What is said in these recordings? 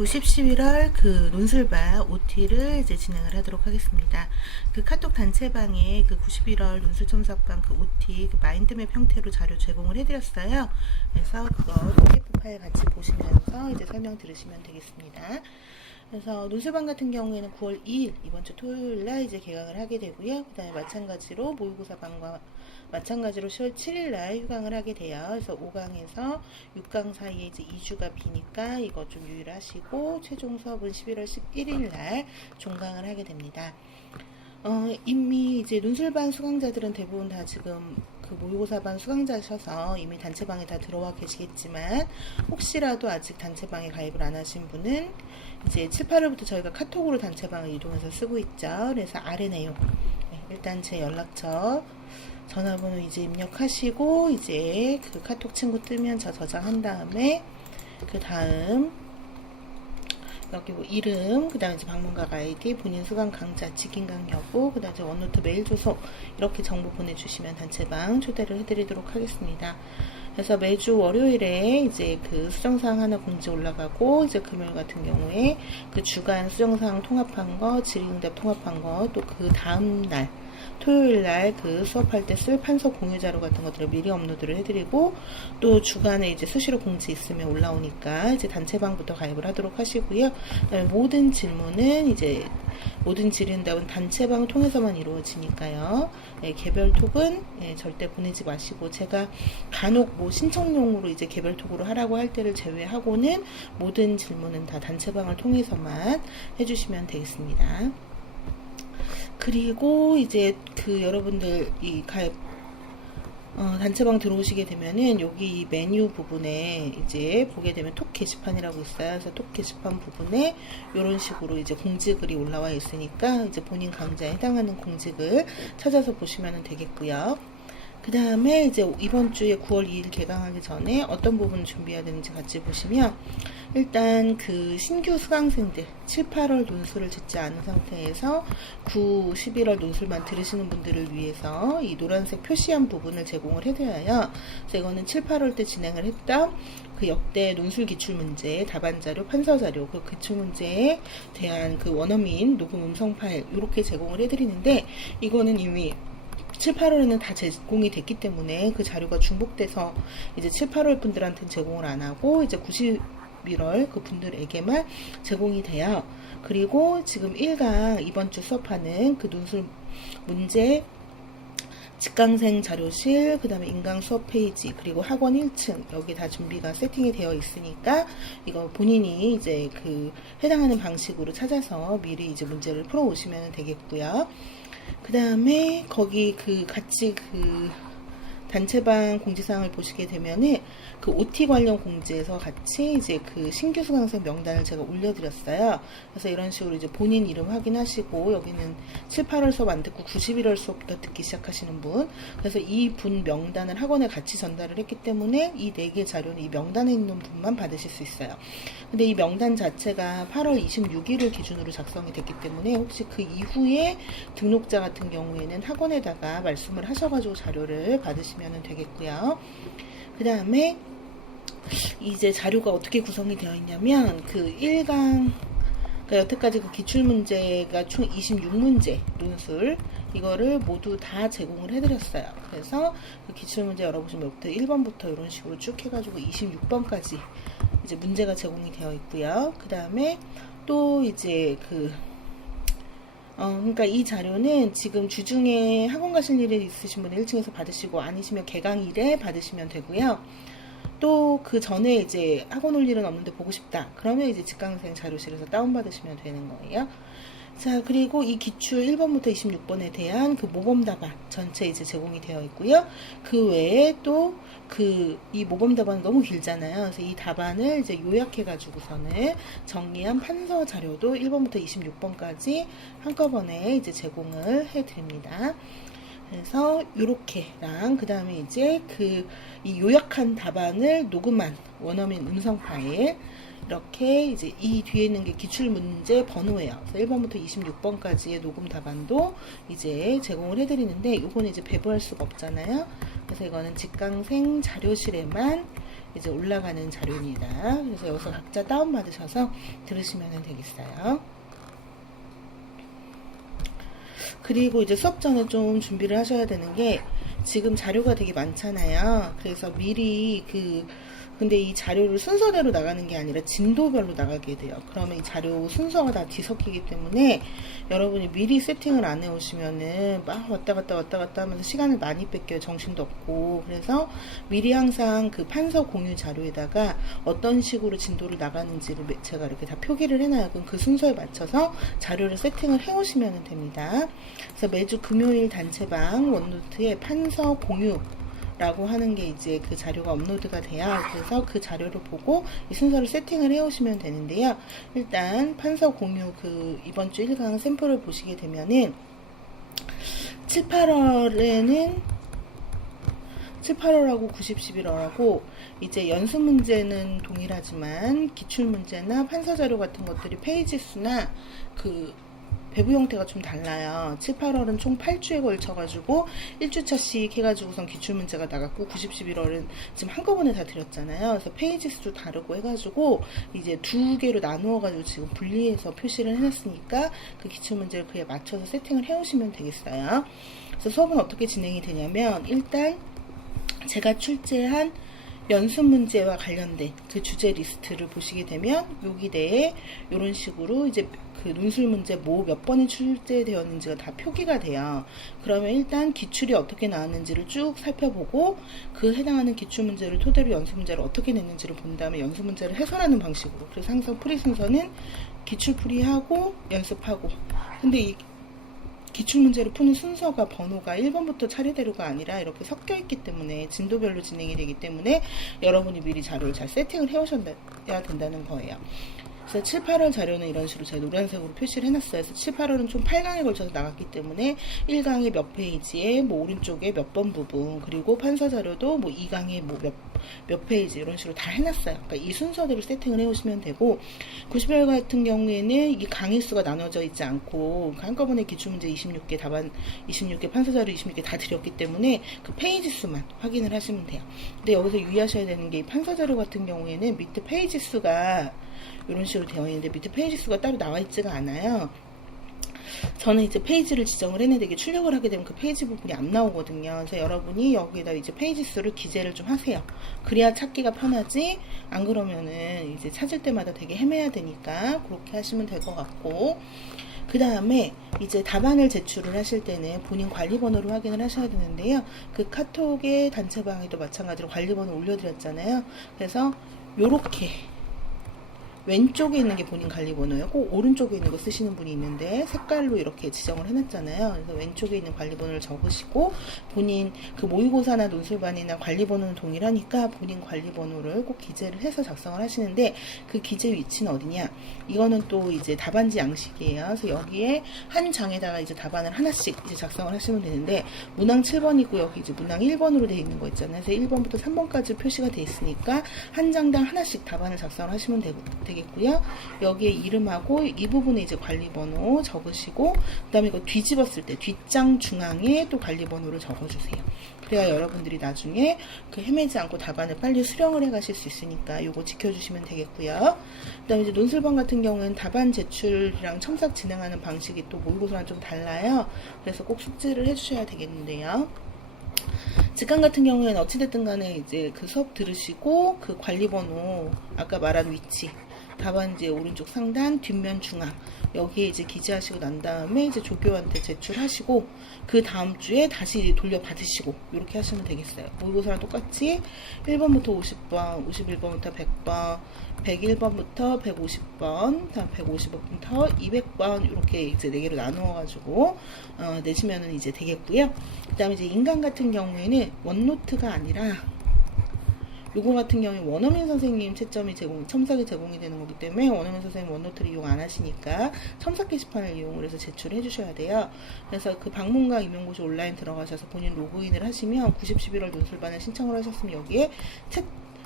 90, 11월 그 논술반 OT를 이제 진행을 하도록 하겠습니다. 그 카톡 단체방에 그 91월 논술 첨삭반 그 OT 그 마인드맵 형태로 자료 제공을 해드렸어요. 그래서 그거 PDF 파일 같이 보시면서 이제 설명 들으시면 되겠습니다. 그래서 논술반 같은 경우에는 9월 2일 이번 주 토요일 날 이제 개강을 하게 되고요. 그 다음에 마찬가지로 모의고사반과 마찬가지로 10월 7일 날 휴강을 하게 돼요. 그래서 5강에서 6강 사이에 이제 2주가 비니까 이거 좀 유의하시고 최종 수업은 11월 11일 날 종강을 하게 됩니다. 이미 이제 논술반 수강자들은 대부분 다 지금 그 모의고사반 수강자셔서 이미 단체방에 다 들어와 계시겠지만 혹시라도 아직 단체방에 가입을 안 하신 분은 이제 7, 8월부터 저희가 카톡으로 단체방을 이동해서 쓰고 있죠. 그래서 아래 내용 일단 제 연락처 전화번호 이제 입력하시고 이제 그 카톡 친구 뜨면 저 저장한 다음에 그 다음 여기 뭐 이름, 그 다음에 이제 방문각 아이디, 본인 수강 강좌, 직인강 여부, 그 다음에 원노트 메일 주소 이렇게 정보 보내주시면 단체방 초대를 해드리도록 하겠습니다. 그래서 매주 월요일에 이제 그 수정사항 하나 공지 올라가고 이제 금요일 같은 경우에 그 주간 수정사항 통합한 거, 질의응답 통합한 거, 또 그 다음 날 토요일 날 그 수업할 때 쓸 판서 공유 자료 같은 것들을 미리 업로드를 해드리고 또 주간에 이제 수시로 공지 있으면 올라오니까 이제 단체방부터 가입을 하도록 하시고요. 그다음에 모든 질문은 이제 모든 질의응답은 단체방 통해서만 이루어지니까요. 개별 톡은 절대 보내지 마시고 제가 간혹 뭐 신청용으로 이제 개별 톡으로 하라고 할 때를 제외하고는 모든 질문은 다 단체방을 통해서만 해주시면 되겠습니다. 그리고 이제 그 여러분들 이 가입 단체방 들어오시게 되면은 여기 이 메뉴 부분에 이제 보게 되면 톡 게시판이라고 있어요. 그래서 톡 게시판 부분에 이런 식으로 이제 공지글이 올라와 있으니까 이제 본인 강좌에 해당하는 공지글 찾아서 보시면 되겠고요. 그 다음에 이제 이번 주에 9월 2일 개강하기 전에 어떤 부분을 준비해야 되는지 같이 보시면 일단 그 신규 수강생들 7, 8월 논술을 듣지 않은 상태에서 9, 11월 논술만 들으시는 분들을 위해서 이 노란색 표시한 부분을 제공을 해드려요. 그래서 이거는 7, 8월 때 진행을 했던 그 역대 논술 기출문제, 답안자료, 판서자료, 그 기출문제에 대한 그 원어민 녹음 음성 파일 이렇게 제공을 해드리는데 이거는 이미 7, 8월에는 다 제공이 됐기 때문에 그 자료가 중복돼서 이제 7, 8월 분들한테는 제공을 안 하고 이제 91월 그 분들에게만 제공이 돼요. 그리고 지금 1강 이번 주 수업하는 그 논술 문제 직강생 자료실, 그 다음에 인강 수업 페이지, 그리고 학원 1층, 여기 다 준비가 세팅이 되어 있으니까, 이거 본인이 이제 그 해당하는 방식으로 찾아서 미리 이제 문제를 풀어 오시면 되겠고요. 그 다음에 거기 그 같이 그 단체방 공지사항을 보시게 되면은 그 OT 관련 공지에서 같이 이제 그 신규 수강생 명단을 제가 올려드렸어요. 그래서 이런 식으로 이제 본인 이름 확인하시고 여기는 7, 8월 수업 안 듣고 9, 11월 수업부터 듣기 시작하시는 분. 그래서 이 분 명단을 학원에 같이 전달을 했기 때문에 이 4개 자료는 이 명단에 있는 분만 받으실 수 있어요. 근데 이 명단 자체가 8월 26일을 기준으로 작성이 됐기 때문에 혹시 그 이후에 등록자 같은 경우에는 학원에다가 말씀을 하셔가지고 자료를 받으시면 되겠고요. 그 다음에 이제 자료가 어떻게 구성이 되어 있냐면 그 1강 그러니까 여태까지 그 기출문제가 총 26문제 논술 이거를 모두 다 제공을 해드렸어요. 그래서 그 기출문제 열어보시면 여기부터 1번부터 이런 식으로 쭉 해가지고 26번까지 이제 문제가 제공이 되어 있고요. 그 다음에 또 이제 그러니까 이 자료는 지금 주중에 학원 가실 일이 있으신 분은 1층에서 받으시고 아니시면 개강일에 받으시면 되고요. 또 그 전에 이제 학원 올 일은 없는데 보고 싶다. 그러면 이제 직강생 자료실에서 다운받으시면 되는 거예요. 자, 그리고 이 기출 1번부터 26번에 대한 그 모범 답안 전체 이제 제공이 되어 있고요. 그 외에 또 이 모범 답안은 너무 길잖아요. 그래서 이 답안을 이제 요약해가지고서는 정리한 판서 자료도 1번부터 26번까지 한꺼번에 이제 제공을 해드립니다. 그래서 요렇게랑 그 다음에 이제 이 요약한 답안을 녹음한 원어민 음성 파일 이렇게 이제 이 뒤에 있는 게 기출문제 번호예요. 그래서 1번부터 26번까지의 녹음 답안도 이제 제공을 해드리는데 요거는 이제 배부할 수가 없잖아요. 그래서 이거는 직강생 자료실에만 이제 올라가는 자료입니다. 그래서 여기서 각자 다운받으셔서 들으시면 되겠어요. 그리고 이제 수업 전에 좀 준비를 하셔야 되는 게, 지금 자료가 되게 많잖아요. 그래서 미리 근데 이 자료를 순서대로 나가는 게 아니라 진도별로 나가게 돼요. 그러면 이 자료 순서가 다 뒤섞이기 때문에 여러분이 미리 세팅을 안 해오시면은 막 왔다 갔다 하면서 시간을 많이 뺏겨요. 정신도 없고. 그래서 미리 항상 그 판서 공유 자료에다가 어떤 식으로 진도를 나가는지를 제가 이렇게 다 표기를 해놔요. 그럼 그 순서에 맞춰서 자료를 세팅을 해오시면 됩니다. 그래서 매주 금요일 단체방 원노트에 판서 공유 라고 하는 게 이제 그 자료가 업로드가 돼요. 그래서 그 자료를 보고 이 순서를 세팅을 해 오시면 되는데요. 일단 판서 공유 이번 주 1강 샘플을 보시게 되면은 7, 8월에는 7, 8월하고 90, 11월하고 이제 연습 문제는 동일하지만 기출 문제나 판서 자료 같은 것들이 페이지 수나 배부 형태가 좀 달라요. 7, 8월은 총 8주에 걸쳐가지고 1주차씩 해가지고선 기출문제가 나갔고 90, 11월은 지금 한꺼번에 다 드렸잖아요. 그래서 페이지 수도 다르고 해가지고 이제 두 개로 나누어가지고 지금 분리해서 표시를 해놨으니까 그 기출문제를 그에 맞춰서 세팅을 해오시면 되겠어요. 그래서 수업은 어떻게 진행이 되냐면, 일단 제가 출제한 연습 문제와 관련된 그 주제 리스트를 보시게 되면 여기 내에 이런 식으로 이제 그 논술 문제 몇 번이 출제되었는지가 다 표기가 돼요. 그러면 일단 기출이 어떻게 나왔는지를 쭉 살펴보고 그 해당하는 기출 문제를 토대로 연습 문제를 어떻게 냈는지를 본 다음에 연습 문제를 해설하는 방식으로. 그래서 항상 풀이 순서는 기출 풀이하고 연습하고. 근데 이 기출문제를 푸는 순서가 번호가 1번부터 차례대로가 아니라 이렇게 섞여 있기 때문에 진도별로 진행이 되기 때문에 여러분이 미리 자료를 잘 세팅을 해 오셔야 된다는 거예요. 그래서 7, 8월 자료는 이런 식으로 제가 노란색으로 표시를 해놨어요. 그래서 7, 8월은 총 8강에 걸쳐서 나갔기 때문에 1강의 몇 페이지에 오른쪽에 몇 번 부분, 그리고 판서 자료도 2강에 몇 페이지 이런 식으로 다 해놨어요. 그러니까 이 순서대로 세팅을 해오시면 되고, 90일 같은 경우에는 이 강의 수가 나눠져 있지 않고 한꺼번에 기출문제 26개, 답안 26개, 판서 자료 26개 다 드렸기 때문에 그 페이지 수만 확인을 하시면 돼요. 근데 여기서 유의하셔야 되는 게, 이 판서 자료 같은 경우에는 밑에 페이지 수가 이런 식으로 되어 있는데 밑에 페이지 수가 따로 나와 있지가 않아요. 저는 이제 페이지를 지정을 했는데 이게 출력을 하게 되면 그 페이지 부분이 안 나오거든요. 그래서 여러분이 여기에다 이제 페이지 수를 기재를 좀 하세요. 그래야 찾기가 편하지, 안 그러면은 이제 찾을 때마다 되게 헤매야 되니까 그렇게 하시면 될 것 같고, 그 다음에 이제 답안을 제출을 하실 때는 본인 관리번호를 확인을 하셔야 되는데요. 그 카톡의 단체방에도 마찬가지로 관리번호 올려드렸잖아요. 그래서 요렇게 왼쪽에 있는 게 본인 관리번호예요. 꼭 오른쪽에 있는 거 쓰시는 분이 있는데 색깔로 이렇게 지정을 해놨잖아요. 그래서 왼쪽에 있는 관리번호를 적으시고, 본인 모의고사나 논술반이나 관리번호는 동일하니까 본인 관리번호를 꼭 기재를 해서 작성을 하시는데, 그 기재 위치는 어디냐? 이거는 또 이제 답안지 양식이에요. 그래서 여기에 한 장에다가 이제 답안을 하나씩 이제 작성을 하시면 되는데, 문항 7번이고 여기 이제 문항 1번으로 되어 있는 거 있잖아요. 그래서 1번부터 3번까지 표시가 되어 있으니까 한 장당 하나씩 답안을 작성을 하시면 되겠고요. 여기에 이름하고 이 부분에 이제 관리번호 적으시고, 그 다음에 이거 뒤집었을 때 뒷장 중앙에 또 관리번호를 적어주세요. 그래야 여러분들이 나중에 헤매지 않고 답안을 빨리 수령을 해 가실 수 있으니까 요거 지켜주시면 되겠고요. 그 다음에 이제 논술반 같은 경우는 답안 제출이랑 첨삭 진행하는 방식이 또 모의고사랑 좀 달라요. 그래서 꼭 숙지를 해주셔야 되겠는데요. 직강 같은 경우에는 어찌됐든 간에 이제 그 수업 들으시고 그 관리번호 아까 말한 위치, 답안지의 오른쪽 상단, 뒷면 중앙 여기에 이제 기재하시고 난 다음에 이제 조교한테 제출하시고 그 다음 주에 다시 돌려받으시고 이렇게 하시면 되겠어요. 모의고사랑 똑같이 1번부터 50번, 51번부터 100번, 101번부터 150번, 다음 150번부터 200번 이렇게 이제 4개로 나누어 가지고 내시면은 이제 되겠고요. 그다음에 이제 인강 같은 경우에는 원노트가 아니라 요거 같은 경우에 원어민 선생님 채점이 첨삭이 제공이 되는 거기 때문에 원어민 선생님 원노트를 이용 안 하시니까 첨삭 게시판을 이용을 해서 제출해 주셔야 돼요. 그래서 그 방문가 임용고시 온라인 들어가셔서 본인 로그인을 하시면 90, 11월 논술반을 신청을 하셨으면 여기에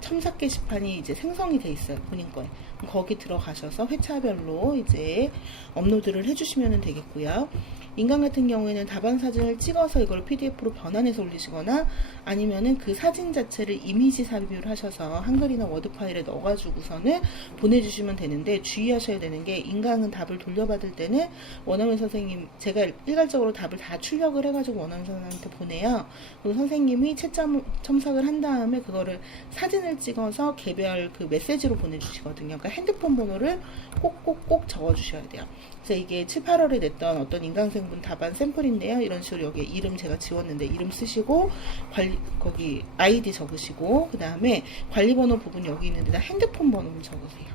첨삭 게시판이 이제 생성이 돼 있어요. 본인 거에. 거기 들어가셔서 회차별로 이제 업로드를 해주시면 되겠고요. 인강 같은 경우에는 답안 사진을 찍어서 이걸 PDF로 변환해서 올리시거나 아니면은 그 사진 자체를 이미지 삽입을 하셔서 한글이나 워드 파일에 넣어가지고서는 보내주시면 되는데 주의하셔야 되는 게 인강은 답을 돌려받을 때는 원어민 선생님 제가 일괄적으로 답을 다 출력을 해가지고 원어민 선생님한테 보내요. 그리고 선생님이 채점 첨삭을 한 다음에 그거를 사진을 찍어서 개별 그 메시지로 보내주시거든요. 그러니까 핸드폰 번호를 꼭꼭꼭 적어주셔야 돼요. 그래서 이게 7, 8월에 냈던 어떤 인강생분 답안 샘플인데요. 이런 식으로 여기에 이름 제가 지웠는데 이름 쓰시고 거기 아이디 적으시고 그 다음에 관리번호 부분 여기 있는데다 핸드폰 번호를 적으세요.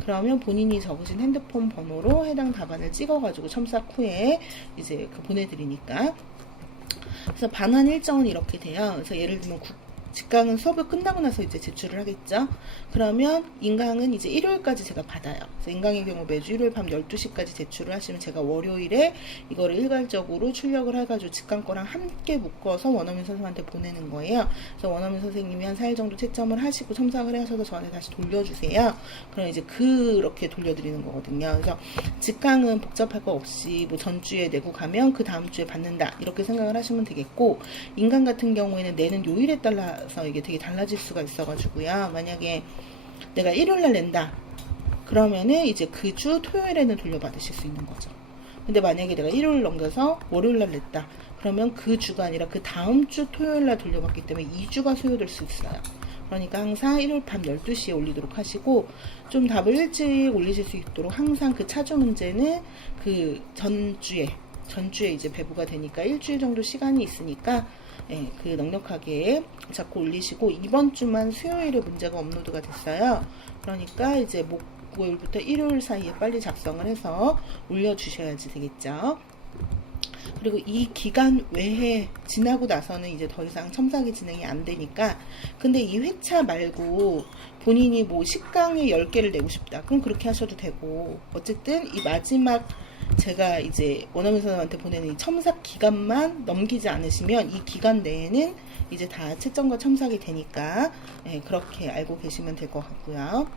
그러면 본인이 적으신 핸드폰 번호로 해당 답안을 찍어가지고 첨삭 후에 이제 그 보내드리니까. 그래서 반환 일정은 이렇게 돼요. 그래서 예를 들면 직강은 수업을 끝나고 나서 이제 제출을 하겠죠. 그러면 인강은 이제 일요일까지 제가 받아요. 그래서 인강의 경우 매주 일요일 밤 12시까지 제출을 하시면 제가 월요일에 이거를 일괄적으로 출력을 해가지고 직강 거랑 함께 묶어서 원어민 선생님한테 보내는 거예요. 그래서 원어민 선생님이 한 4일 정도 채점을 하시고 첨삭을 하셔서 저한테 다시 돌려주세요. 그럼 이제 그렇게 돌려드리는 거거든요. 그래서 직강은 복잡할 거 없이 뭐 전주에 내고 가면 그 다음 주에 받는다 이렇게 생각을 하시면 되겠고, 인강 같은 경우에는 내는 요일에 따라 서 이게 되게 달라질 수가 있어가지고요. 만약에 내가 일요일날 낸다 그러면은 이제 그 주 토요일에는 돌려받으실 수 있는 거죠. 근데 만약에 내가 일요일 넘겨서 월요일날 냈다 그러면 그 주가 아니라 그 다음 주 토요일날 돌려받기 때문에 2주가 소요될 수 있어요. 그러니까 항상 일요일 밤 12시에 올리도록 하시고, 좀 답을 일찍 올리실 수 있도록 항상 그 차주 문제는 그 전주에 이제 배부가 되니까 일주일 정도 시간이 있으니까 그 넉넉하게 자꾸 올리시고, 이번 주만 수요일에 문제가 업로드가 됐어요. 그러니까 이제 목요일부터 일요일 사이에 빨리 작성을 해서 올려주셔야지 되겠죠. 그리고 이 기간 외에 지나고 나서는 이제 더 이상 첨삭이 진행이 안 되니까, 근데 이 회차 말고 본인이 뭐 10강에 10개를 내고 싶다 그럼 그렇게 하셔도 되고, 어쨌든 이 마지막 제가 이제 원어민 선생님한테 보내는 이 첨삭 기간만 넘기지 않으시면 이 기간 내에는 이제 다 채점과 첨삭이 되니까 그렇게 알고 계시면 될 것 같고요.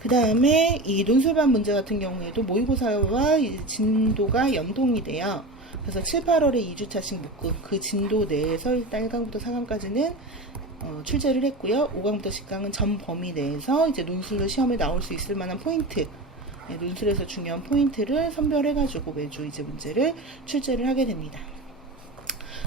그 다음에 이 논술반 문제 같은 경우에도 모의고사와 진도가 연동이 돼요. 그래서 7, 8월에 2주차씩 묶음 그 진도 내에서 일단 1강부터 4강까지는 출제를 했고요. 5강부터 10강은 전 범위 내에서 이제 논술로 시험에 나올 수 있을 만한 포인트, 논술에서 중요한 포인트를 선별해가지고 매주 이제 문제를 출제를 하게 됩니다.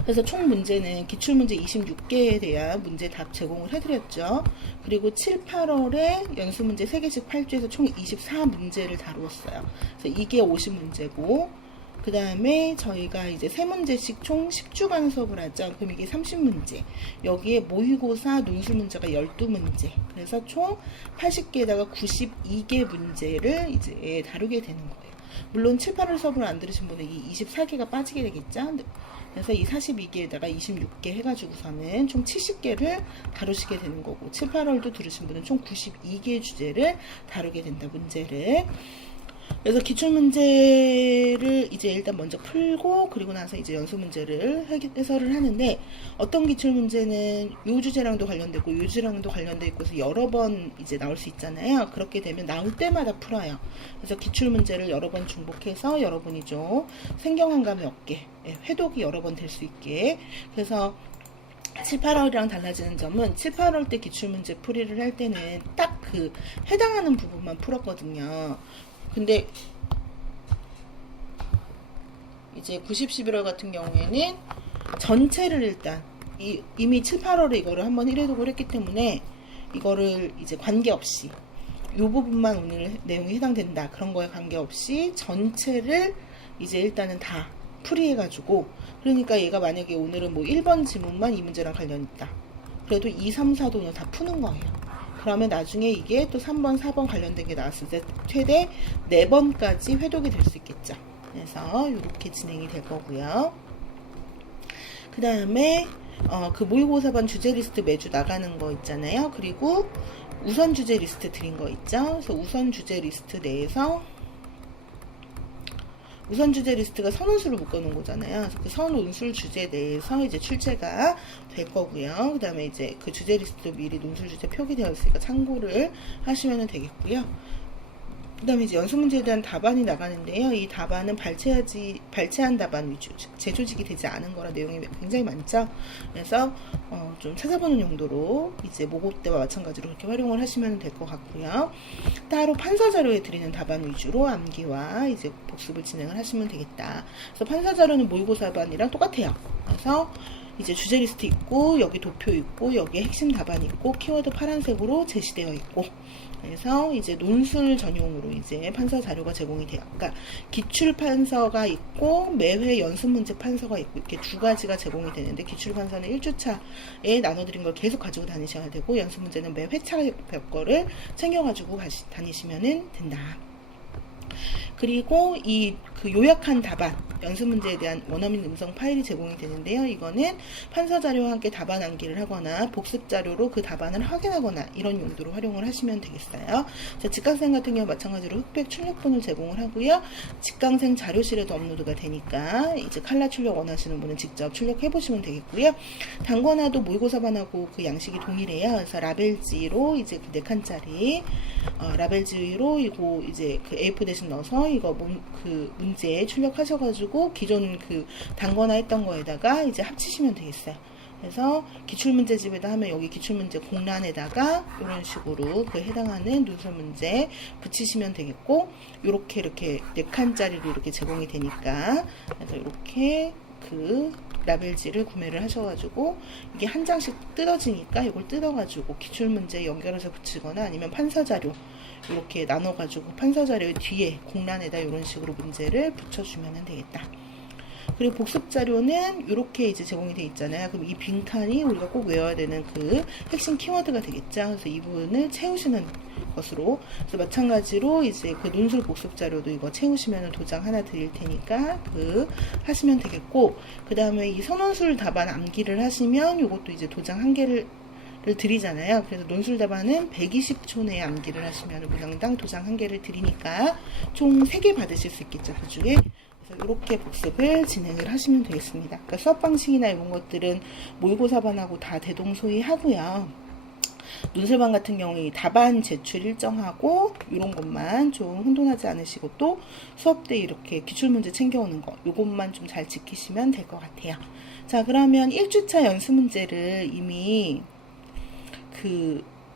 그래서 총 문제는 기출문제 26개에 대한 문제 답 제공을 해드렸죠. 그리고 7, 8월에 연수문제 3개씩 8주에서 총 24문제를 다루었어요. 그래서 이게 50문제고, 그 다음에 저희가 이제 3문제씩 총 10주간 수업을 하죠. 그럼 이게 30문제. 여기에 모의고사 논술 문제가 12문제. 그래서 총 80개에다가 92개 문제를 이제 다루게 되는 거예요. 물론 7, 8월 수업을 안 들으신 분은 이 24개가 빠지게 되겠죠. 그래서 이 42개에다가 26개 해가지고서는 총 70개를 다루시게 되는 거고, 7, 8월도 들으신 분은 총 92개의 주제를 다루게 된다, 문제를. 그래서 기출문제를 이제 일단 먼저 풀고, 그리고 나서 이제 연수문제를 해설을 하는데, 어떤 기출문제는 요 주제랑도 관련되고 요 주제랑도 관련돼 있고 해서 여러 번 이제 나올 수 있잖아요. 그렇게 되면 나올 때마다 풀어요. 그래서 기출문제를 여러 번 중복해서 여러분이 좀 생경한 감이 없게, 회독이 여러 번 될 수 있게. 그래서 7, 8월이랑 달라지는 점은 7, 8월 때 기출문제 풀이를 할 때는 딱 그 해당하는 부분만 풀었거든요. 근데 이제 90, 11월 같은 경우에는 전체를 일단 이미 7, 8월에 이거를 한번 1회독을 했기 때문에 이거를 이제 관계없이 이 부분만 오늘 내용이 해당된다 그런 거에 관계없이 전체를 이제 일단은 다 풀이해가지고, 그러니까 얘가 만약에 오늘은 뭐 1번 지문만 이 문제랑 관련 있다 그래도 2, 3, 4도 그냥 다 푸는 거예요. 그러면 나중에 이게 또 3번, 4번 관련된 게 나왔을 때 최대 4번까지 회독이 될 수 있겠죠. 그래서 이렇게 진행이 될 거고요. 그 다음에 그 모의고사반 주제 리스트 매주 나가는 거 있잖아요. 그리고 우선 주제 리스트 드린 거 있죠. 그래서 우선 주제 리스트 내에서 우선 주제 리스트가 선운수를 묶어놓은 거잖아요. 그래서 그 선운술 주제에 대해서 이제 출제가 될 거고요. 그 다음에 이제 그 주제 리스트도 미리 논술 주제 표기되어 있으니까 참고를 하시면 되겠고요. 그 다음에 이제 연수 문제에 대한 답안이 나가는데요. 이 답안은 발췌한 답안 위주, 즉 재조직이 되지 않은 거라 내용이 굉장히 많죠. 그래서 좀 찾아보는 용도로 이제 모국 때와 마찬가지로 그렇게 활용을 하시면 될 것 같고요. 따로 판서 자료에 드리는 답안 위주로 암기와 이제 복습을 진행을 하시면 되겠다. 그래서 판서 자료는 모의고사반이랑 똑같아요. 그래서 이제 주제 리스트 있고, 여기 도표 있고, 여기에 핵심 답안 있고, 키워드 파란색으로 제시되어 있고, 그래서 이제 논술 전용으로 이제 판서 자료가 제공이 돼요. 그러니까 기출 판서가 있고 매회 연습 문제 판서가 있고 이렇게 두 가지가 제공이 되는데, 기출 판서는 1주차에 나눠드린 걸 계속 가지고 다니셔야 되고, 연습 문제는 매 회차별 거를 챙겨가지고 다니시면 된다. 그리고 그 요약한 답안, 연습 문제에 대한 원어민 음성 파일이 제공이 되는데요. 이거는 판서 자료와 함께 답안 암기를 하거나 복습 자료로 그 답안을 확인하거나 이런 용도로 활용을 하시면 되겠어요. 자, 직강생 같은 경우 마찬가지로 흑백 출력본을 제공을 하고요. 직강생 자료실에도 업로드가 되니까 이제 칼라 출력 원하시는 분은 직접 출력해 보시면 되겠고요. 단권화도 모의고사반하고 그 양식이 동일해요. 그래서 라벨지로 이제 그 4칸짜리 라벨지로 이거 이제 그 A4 대신 넣어서 이거 그 문제 출력하셔가지고 기존 그 단권화 했던 거에다가 이제 합치시면 되겠어요. 그래서 기출문제집에다 하면 여기 기출문제 공란에다가 이런 식으로 그 해당하는 논술 문제 붙이시면 되겠고, 이렇게 4칸짜리로 이렇게 제공이 되니까, 그래서 이렇게 그 라벨지를 구매를 하셔가지고 이게 한 장씩 뜯어지니까 이걸 뜯어가지고 기출문제 연결해서 붙이거나 아니면 판서자료 이렇게 나눠가지고 판서자료 뒤에 공란에다 이런 식으로 문제를 붙여주면 되겠다. 그리고 복습 자료는 이렇게 이제 제공이 되어 있잖아요. 그럼 이 빈칸이 우리가 꼭 외워야 되는 그 핵심 키워드가 되겠죠. 그래서 이 부분을 채우시는 것으로. 그래서 마찬가지로 이제 그 논술 복습 자료도 이거 채우시면 도장 하나 드릴 테니까 그 하시면 되겠고, 그 다음에 이 선원술 답안 암기를 하시면 이것도 이제 도장 한 개를 드리잖아요. 그래서 논술 답안은 120초 내에 암기를 하시면 문항당 도장 한 개를 드리니까 총 3개 받으실 수 있겠죠. 그 중에. 그래서 이렇게 복습을 진행을 하시면 되겠습니다. 그러니까 수업 방식이나 이런 것들은 모의고사반하고 다 대동소이하고요. 논술반 같은 경우에 답안 제출 일정하고 이런 것만 좀 혼돈하지 않으시고, 또 수업 때 이렇게 기출문제 챙겨오는 거 요것만 좀 잘 지키시면 될 것 같아요. 자, 그러면 1주차 연습 문제를 이미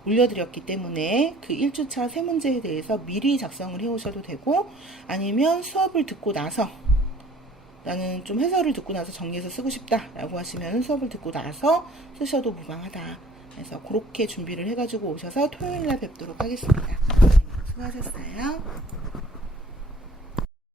올려드렸기 때문에 그 1주차 세 문제에 대해서 미리 작성을 해 오셔도 되고, 아니면 수업을 듣고 나서 나는 좀 해설을 듣고 나서 정리해서 쓰고 싶다 라고 하시면 수업을 듣고 나서 쓰셔도 무방하다. 그래서 그렇게 준비를 해가지고 오셔서 토요일날 뵙도록 하겠습니다. 수고하셨어요.